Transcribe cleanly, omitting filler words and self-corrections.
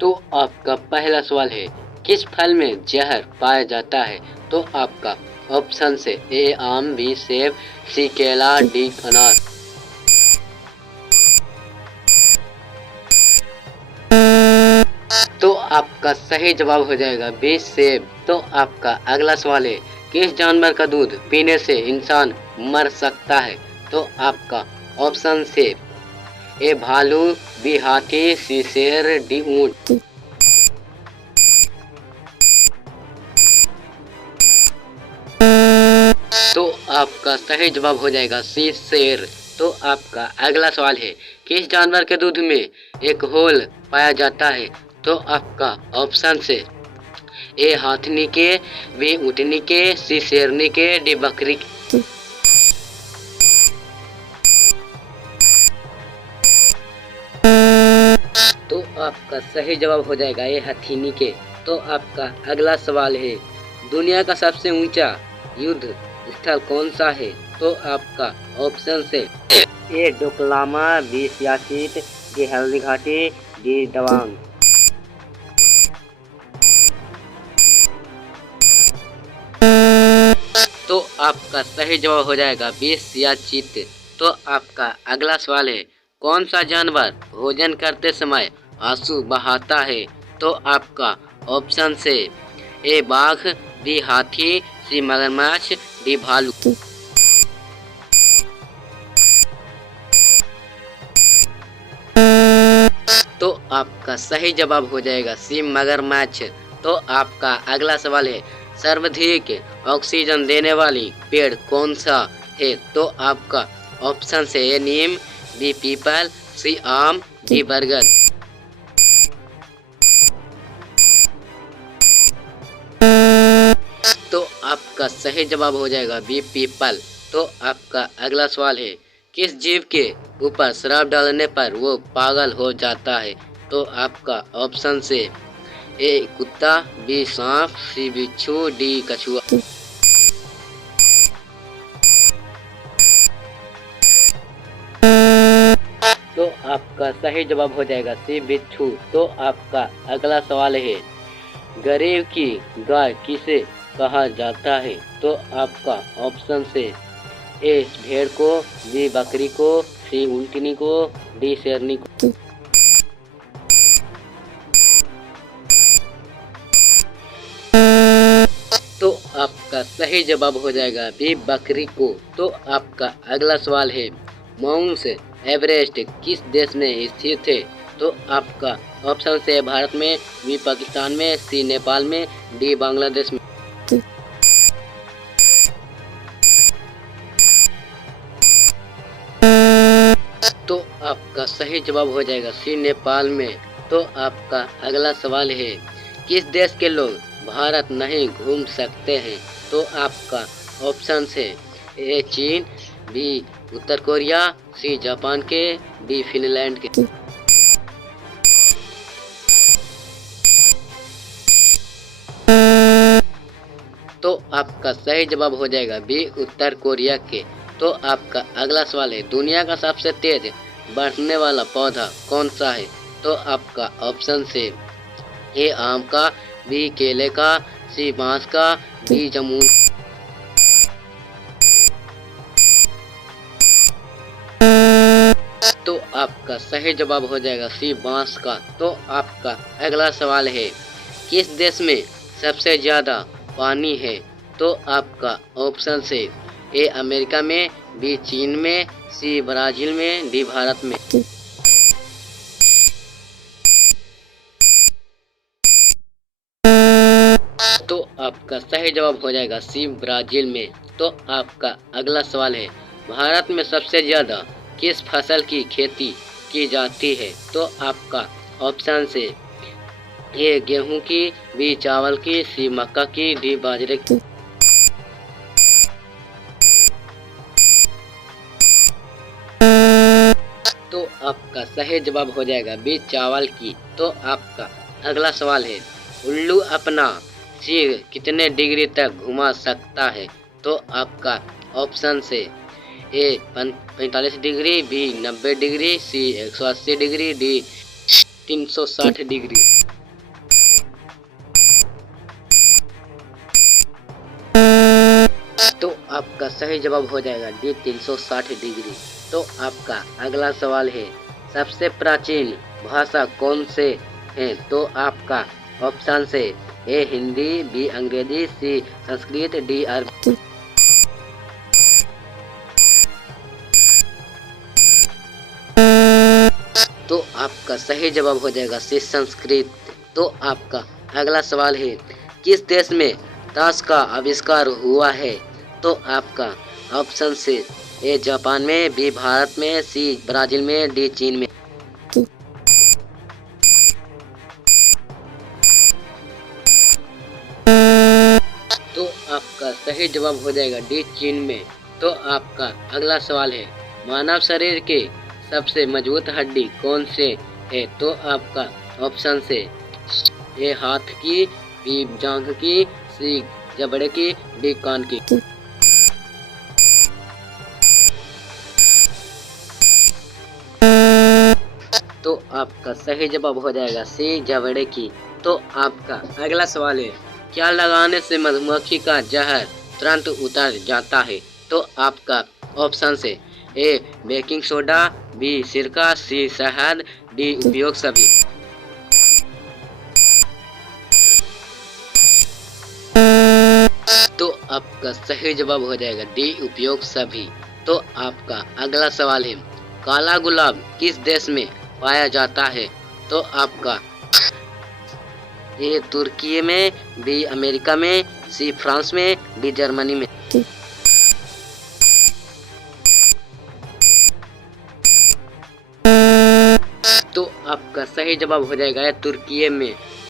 तो आपका पहला सवाल है, किस फल में जहर पाया जाता है? तो आपका ऑप्शन से ए आम, बी सेब, सी केला, डी अनार। तो आपका सही जवाब हो जाएगा बी सेब। तो आपका अगला सवाल है, किस जानवर का दूध पीने से इंसान मर सकता है? तो आपका ऑप्शन से ए भालू, बी हाथी, सी शेर, डी ऊंट। तो आपका सही जवाब हो जाएगा सी शेर। तो आपका अगला सवाल है, किस जानवर के दूध में एक होल पाया जाता है? तो आपका ऑप्शन से ए हाथनी के, बी ऊँटनी के, सी शेरनी के, डी बकरी के। तो आपका सही जवाब हो जाएगा ए हथीनी के। तो आपका अगला सवाल है, दुनिया का सबसे ऊंचा युद्ध स्थल कौन सा है? तो आपका ऑप्शन से ए डोकलामा, B Siachen, D Haldi Ghati, D Tawang. तो आपका सही जवाब हो जाएगा बी सियाचिन। तो आपका अगला सवाल है, कौन सा जानवर भोजन करते समय आंसू बहाता है? तो आपका ऑप्शन से ए बाघ, बी हाथी, सी मगरमच्छ, डी भालू। तो आपका सही जवाब हो जाएगा सी मगरमच्छ। तो आपका अगला सवाल है, सर्वाधिक ऑक्सीजन देने वाली पेड़ कौन सा है? तो आपका ऑप्शन से ए नीम, बी पीपल, सी आम, डी बरगद। तो आपका सही जवाब हो जाएगा बी पीपल। तो आपका अगला सवाल है, किस जीव के ऊपर शराब डालने पर वो पागल हो जाता है? तो आपका ऑप्शन से ए कुत्ता, बी सांप, सी बिच्छू, डी कछुआ। तो आपका सही जवाब हो जाएगा सी बिच्छू। तो आपका अगला सवाल है, गरीब की गाय किसे कहा जाता है? तो आपका ऑप्शन से ए भेड़ को, बी बकरी को, सी ऊँटनी को, डी शेरनी को। तो आपका सही जवाब हो जाएगा बी बकरी को। तो आपका अगला सवाल है, माउंट एवरेस्ट किस देश में स्थित है? तो आपका ऑप्शन से भारत में, बी पाकिस्तान में, सी नेपाल में, डी बांग्लादेश में। तो आपका सही जवाब हो जाएगा सी नेपाल में। तो आपका अगला सवाल है, किस देश के लोग भारत नहीं घूम सकते हैं? तो आपका ऑप्शन से ए चीन, बी उत्तर कोरिया, सी जापान के, डी फिनलैंड के। तो आपका सही जवाब हो जाएगा बी उत्तर कोरिया के। तो आपका अगला सवाल है, दुनिया का सबसे तेज बढ़ने वाला पौधा कौन सा है? तो आपका ऑप्शन से ए आम का, बी केले का, सी बांस का, डी जामुन। तो आपका सही जवाब हो जाएगा सी बांस का। तो आपका अगला सवाल है, किस देश में सबसे ज्यादा पानी है? तो आपका ऑप्शन से ए अमेरिका में, बी चीन में, सी ब्राजील में, डी भारत में। तो आपका सही जवाब हो जाएगा सी ब्राजील में। तो आपका अगला सवाल है, भारत में सबसे ज्यादा किस फसल की खेती की जाती है? तो आपका ऑप्शन से ए गेहूं की, बी चावल की, सी मक्का की, डी बाजरे की। तो आपका सही जवाब हो जाएगा बी चावल की। तो आपका अगला सवाल है, उल्लू अपना सिर कितने डिग्री तक घुमा सकता है? तो आपका ऑप्शन से ए 45 डिग्री, बी 90 डिग्री, सी 180 डिग्री, डी 360 डिग्री। आपका सही जवाब हो जाएगा डी 360 डिग्री। तो आपका अगला सवाल है, सबसे प्राचीन भाषा कौन से है? तो आपका ऑप्शन से ए हिंदी, बी अंग्रेजी, सी संस्कृत, डी अरबी। तो आपका सही जवाब हो जाएगा सी संस्कृत। तो आपका अगला सवाल है, किस देश में ताश का आविष्कार हुआ है? तो आपका ऑप्शन से ए जापान में, बी भारत में, सी ब्राजील में, डी चीन में। तो आपका सही जवाब हो जाएगा डी चीन में। तो आपका अगला सवाल है, मानव शरीर के सबसे मजबूत हड्डी कौन से है? तो आपका ऑप्शन से ए हाथ की, बी जांघ की, सी जबड़े की, डी कान की। तो आपका सही जवाब हो जाएगा सी जबड़े की। तो आपका अगला सवाल है, क्या लगाने से मधुमक्खी का जहर तुरंत उतर जाता है? तो आपका ऑप्शन से ए बेकिंग सोडा, बी सिरका, सी शहद, डी उपयोग सभी। तो आपका सही जवाब हो जाएगा डी उपयोग सभी। तो आपका अगला सवाल है, काला गुलाब किस देश में पाया जाता है? तो आपका ए तुर्की में, बी अमेरिका में, सी फ्रांस में, डी जर्मनी में। तो आपका सही जवाब हो जाएगा तुर्की में।